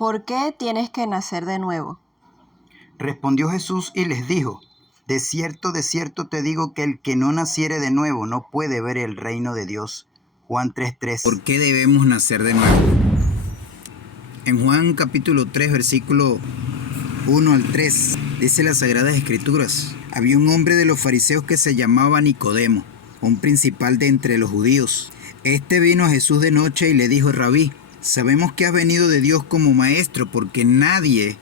¿Por qué tienes que nacer de nuevo? Respondió Jesús y les dijo: de cierto te digo que el que no naciere de nuevo no puede ver el reino de Dios. Juan 3:3. ¿Por qué debemos nacer de nuevo? En Juan capítulo 3, versículo 1 al 3, dice las Sagradas Escrituras: había un hombre de los fariseos que se llamaba Nicodemo, un principal de entre los judíos. Este vino a Jesús de noche y le dijo: Rabí, sabemos que has venido de Dios como maestro, porque nadie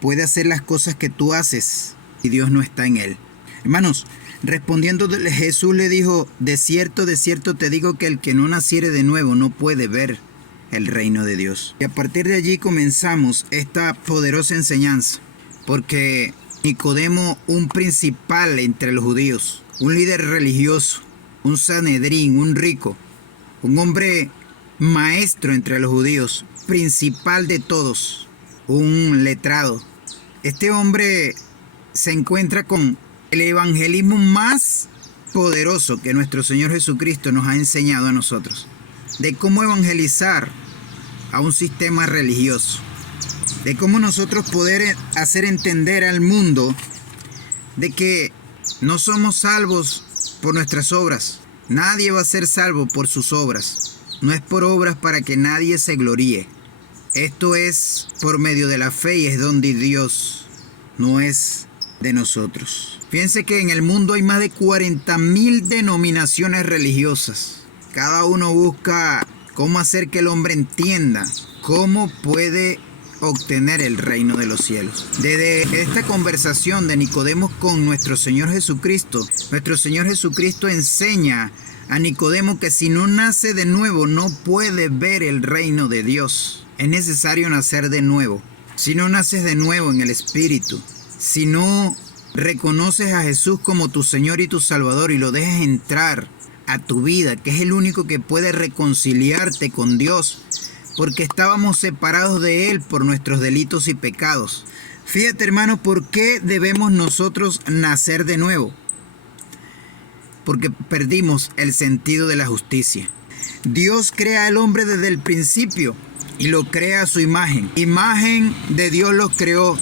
puede hacer las cosas que tú haces y Dios no está en él. Hermanos, respondiéndole Jesús le dijo: de cierto te digo que el que no naciere de nuevo no puede ver el reino de Dios. Y a partir de allí comenzamos esta poderosa enseñanza, porque Nicodemo, un principal entre los judíos, un líder religioso, un sanedrín, un rico, un hombre maestro entre los judíos, principal de todos, un letrado. Este hombre se encuentra con el evangelismo más poderoso que nuestro Señor Jesucristo nos ha enseñado a nosotros, de cómo evangelizar a un sistema religioso, de cómo nosotros poder hacer entender al mundo de que no somos salvos por nuestras obras. Nadie va a ser salvo por sus obras. No es por obras para que nadie se gloríe. Esto es por medio de la fe y es don de Dios, no es de nosotros. Fíjense que en el mundo hay más de 40,000 denominaciones religiosas. Cada uno busca cómo hacer que el hombre entienda cómo puede obtener el reino de los cielos. Desde esta conversación de Nicodemo con nuestro Señor Jesucristo enseña a Nicodemo que si no nace de nuevo no puede ver el reino de Dios. Es necesario nacer de nuevo. Si no naces de nuevo en el Espíritu, si no reconoces a Jesús como tu Señor y tu Salvador y lo dejas entrar a tu vida, que es el único que puede reconciliarte con Dios, porque estábamos separados de Él por nuestros delitos y pecados. Fíjate, hermano, ¿por qué debemos nosotros nacer de nuevo? Porque perdimos el sentido de la justicia. Dios crea al hombre desde el principio y lo crea a su imagen. Imagen de Dios los creó,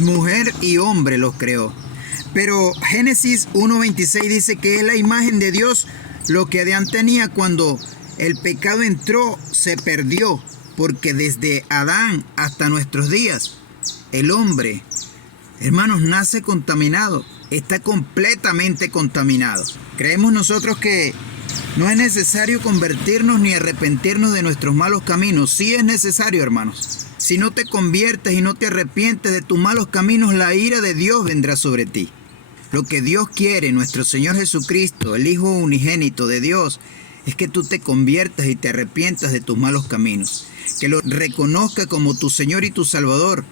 mujer y hombre los creó. Pero Génesis 1:26 dice que es la imagen de Dios. Lo que Adán tenía cuando el pecado entró se perdió, porque desde Adán hasta nuestros días el hombre, hermanos, nace contaminado, está completamente contaminado. Creemos nosotros que no es necesario convertirnos ni arrepentirnos de nuestros malos caminos. Sí es necesario, hermanos. Si no te conviertes y no te arrepientes de tus malos caminos, la ira de Dios vendrá sobre ti. Lo que Dios quiere, nuestro Señor Jesucristo, el Hijo unigénito de Dios, es que tú te conviertas y te arrepientas de tus malos caminos. Que lo reconozca como tu Señor y tu Salvador.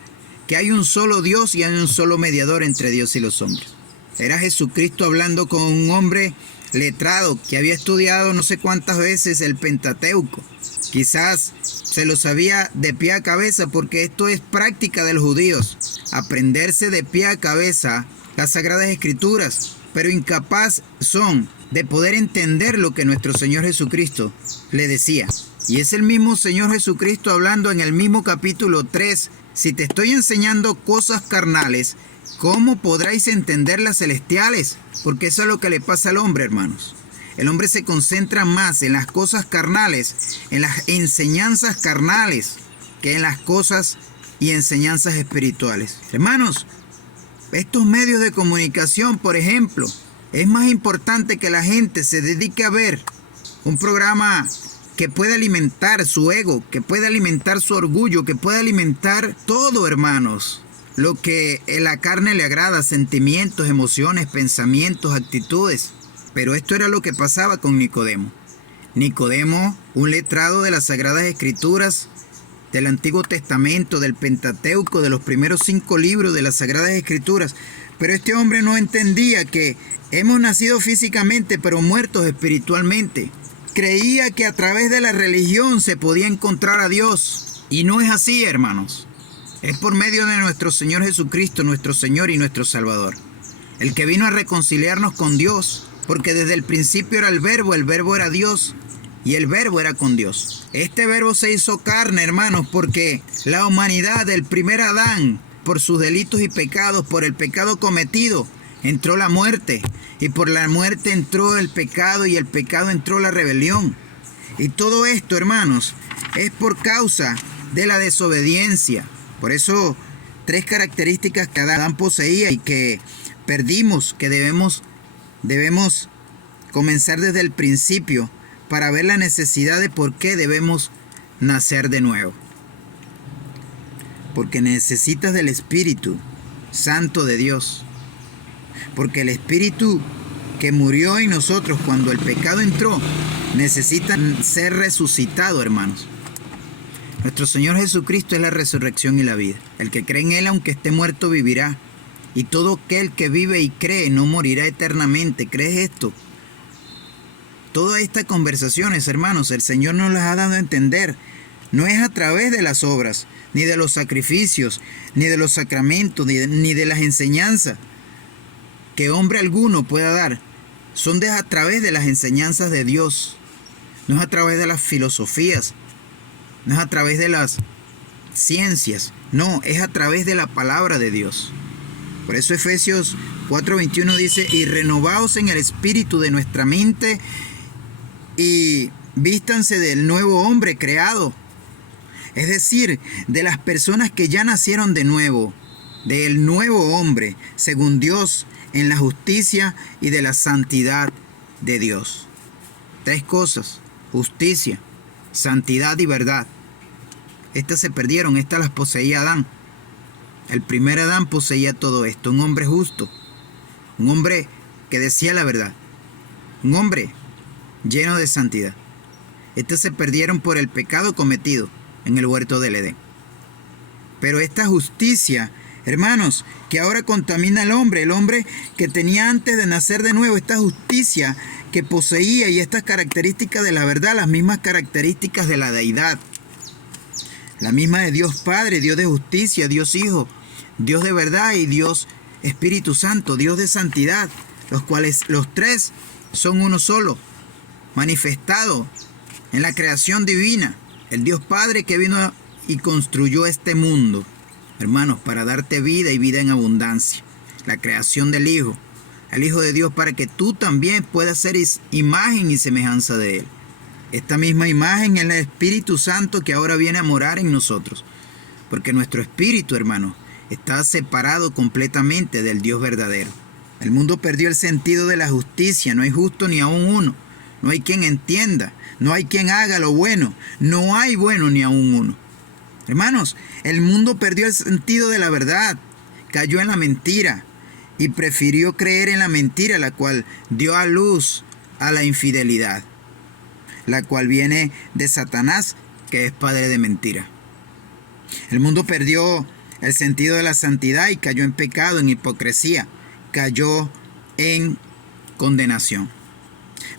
Que hay un solo Dios y hay un solo mediador entre Dios y los hombres. Era Jesucristo hablando con un hombre letrado que había estudiado no sé cuántas veces el Pentateuco. Quizás se lo sabía de pie a cabeza, porque esto es práctica de los judíos. Aprenderse de pie a cabeza las Sagradas Escrituras, pero incapaz son de poder entender lo que nuestro Señor Jesucristo le decía. Y es el mismo Señor Jesucristo hablando en el mismo capítulo 3. Si te estoy enseñando cosas carnales, ¿cómo podráis entender las celestiales? Porque eso es lo que le pasa al hombre, hermanos. El hombre se concentra más en las cosas carnales, en las enseñanzas carnales, que en las cosas y enseñanzas espirituales. Hermanos, estos medios de comunicación, por ejemplo, es más importante que la gente se dedique a ver un programa que pueda alimentar su ego, que pueda alimentar su orgullo, que pueda alimentar todo, hermanos. Lo que en la carne le agrada, sentimientos, emociones, pensamientos, actitudes. Pero esto era lo que pasaba con Nicodemo. Nicodemo, un letrado de las Sagradas Escrituras, del Antiguo Testamento, del Pentateuco, de los primeros 5 libros de las Sagradas Escrituras. Pero este hombre no entendía que hemos nacido físicamente, pero muertos espiritualmente. Creía que a través de la religión se podía encontrar a Dios. Y no es así, hermanos. Es por medio de nuestro Señor Jesucristo, nuestro Señor y nuestro Salvador, el que vino a reconciliarnos con Dios, porque desde el principio era el verbo era Dios, y el verbo era con Dios. Este verbo se hizo carne, hermanos, porque la humanidad del primer Adán, por sus delitos y pecados, por el pecado cometido, entró la muerte. Y por la muerte entró el pecado y el pecado entró la rebelión. Y todo esto, hermanos, es por causa de la desobediencia. Por eso, 3 características que Adán poseía y que perdimos, que debemos comenzar desde el principio para ver la necesidad de por qué debemos nacer de nuevo. Porque necesitas del Espíritu Santo de Dios. Porque el Espíritu que murió en nosotros cuando el pecado entró, necesita ser resucitado, hermanos. Nuestro Señor Jesucristo es la resurrección y la vida. El que cree en Él, aunque esté muerto, vivirá. Y todo aquel que vive y cree no morirá eternamente. ¿Crees esto? Todas estas conversaciones, hermanos, el Señor nos las ha dado a entender. No es a través de las obras, ni de los sacrificios, ni de los sacramentos, ni de las enseñanzas que hombre alguno pueda dar. Son a través de las enseñanzas de Dios. No es a través de las filosofías. No es a través de las ciencias. No, es a través de la palabra de Dios. Por eso Efesios 4:21 dice: y renovaos en el espíritu de nuestra mente y vístanse del nuevo hombre creado. Es decir, de las personas que ya nacieron de nuevo, del nuevo hombre, según Dios, en la justicia y de la santidad de Dios. 3 cosas: justicia, santidad y verdad. Estas se perdieron, estas las poseía Adán. El primer Adán poseía todo esto, un hombre justo, un hombre que decía la verdad, un hombre lleno de santidad. Estas se perdieron por el pecado cometido en el huerto del Edén. Pero esta justicia, hermanos, que ahora contamina al hombre, el hombre que tenía antes de nacer de nuevo, esta justicia que poseía y estas características de la verdad, las mismas características de la deidad, la misma de Dios Padre, Dios de justicia, Dios Hijo, Dios de verdad y Dios Espíritu Santo, Dios de santidad, los cuales los 3 son uno solo, manifestado en la creación divina, el Dios Padre que vino y construyó este mundo, hermanos, para darte vida y vida en abundancia. La creación del Hijo, el Hijo de Dios, para que tú también puedas ser imagen y semejanza de Él. Esta misma imagen es el Espíritu Santo que ahora viene a morar en nosotros. Porque nuestro espíritu, hermanos, está separado completamente del Dios verdadero. El mundo perdió el sentido de la justicia, no hay justo ni aún uno. No hay quien entienda, no hay quien haga lo bueno, no hay bueno ni aún uno. Hermanos, el mundo perdió el sentido de la verdad, cayó en la mentira y prefirió creer en la mentira, la cual dio a luz a la infidelidad, la cual viene de Satanás, que es padre de mentira. El mundo perdió el sentido de la santidad y cayó en pecado, en hipocresía, cayó en condenación.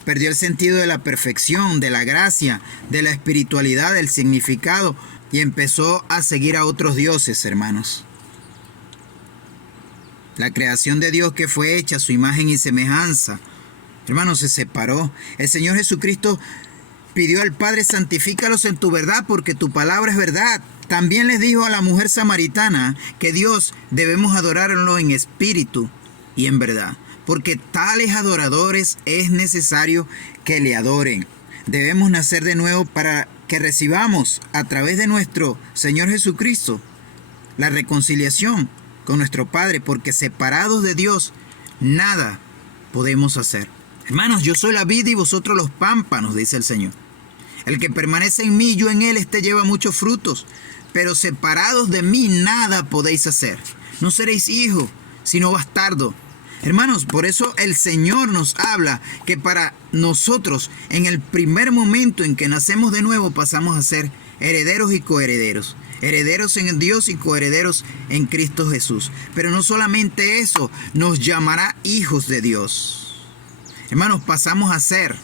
Perdió el sentido de la perfección, de la gracia, de la espiritualidad, del significado, y empezó a seguir a otros dioses, hermanos. La creación de Dios que fue hecha a su imagen y semejanza, hermanos, se separó. El Señor Jesucristo pidió al Padre: santifícalos en tu verdad, porque tu palabra es verdad. También les dijo a la mujer samaritana que Dios debemos adorarlo en espíritu y en verdad, porque tales adoradores es necesario que le adoren. Debemos nacer de nuevo para que recibamos a través de nuestro Señor Jesucristo la reconciliación con nuestro Padre, porque separados de Dios nada podemos hacer. Hermanos, yo soy la vid y vosotros los pámpanos, dice el Señor. El que permanece en mí, yo en él, este lleva muchos frutos, pero separados de mí nada podéis hacer. No seréis hijos, sino bastardos. Hermanos, por eso el Señor nos habla que para nosotros, en el primer momento en que nacemos de nuevo, pasamos a ser herederos y coherederos. Herederos en Dios y coherederos en Cristo Jesús. Pero no solamente eso, nos llamará hijos de Dios. Hermanos, pasamos a ser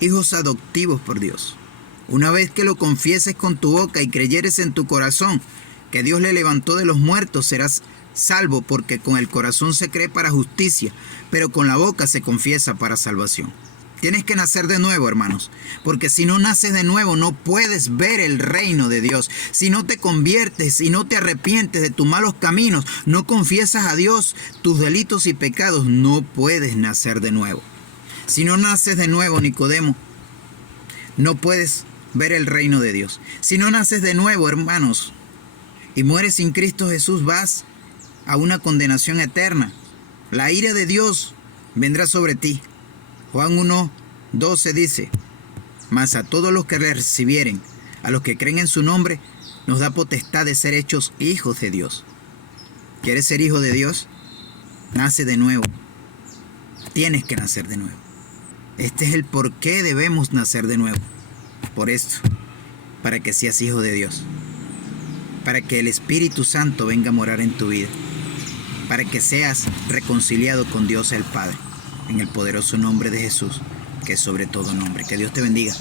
hijos adoptivos por Dios. Una vez que lo confieses con tu boca y creyeres en tu corazón que Dios le levantó de los muertos, serás salvo, porque con el corazón se cree para justicia, pero con la boca se confiesa para salvación. Tienes que nacer de nuevo, hermanos, porque si no naces de nuevo no puedes ver el reino de Dios. Si no te conviertes y no te arrepientes de tus malos caminos, no confiesas a Dios tus delitos y pecados, no puedes nacer de nuevo. Si no naces de nuevo, Nicodemo, no puedes ver el reino de Dios. Si no naces de nuevo, hermanos, y mueres sin Cristo Jesús, vas a una condenación eterna. La ira de Dios vendrá sobre ti. Juan 1:12 dice: mas a todos los que le recibieren, a los que creen en su nombre, nos da potestad de ser hechos hijos de Dios. ¿Quieres ser hijo de Dios? Nace de nuevo. Tienes que nacer de nuevo. Este es el por qué debemos nacer de nuevo. Por esto, para que seas hijo de Dios. Para que el Espíritu Santo venga a morar en tu vida. Para que seas reconciliado con Dios el Padre. En el poderoso nombre de Jesús, que es sobre todo nombre. Que Dios te bendiga.